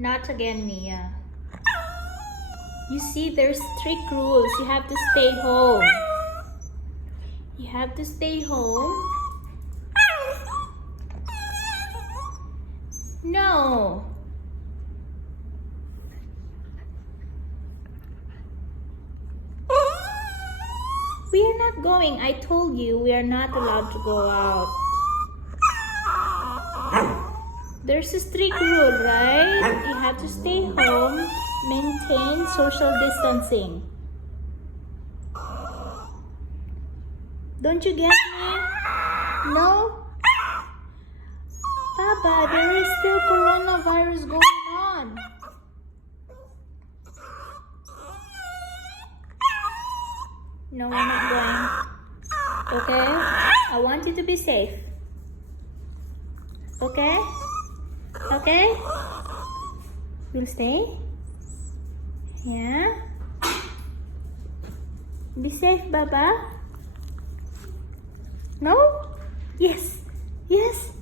Not again, Mia. You see, there's strict rules. You have to stay home. You have to stay home. No. We are not going. I told you we are not allowed to go out. There's a strict rule, right? You have to stay home, maintain social distancing. Don't you get me? No? Papa, there is still coronavirus going on. No, we're not going. Okay? I want you to be safe. Okay? Okay? You'll stay? Yeah? Be safe, Baba. No? Yes. Yes.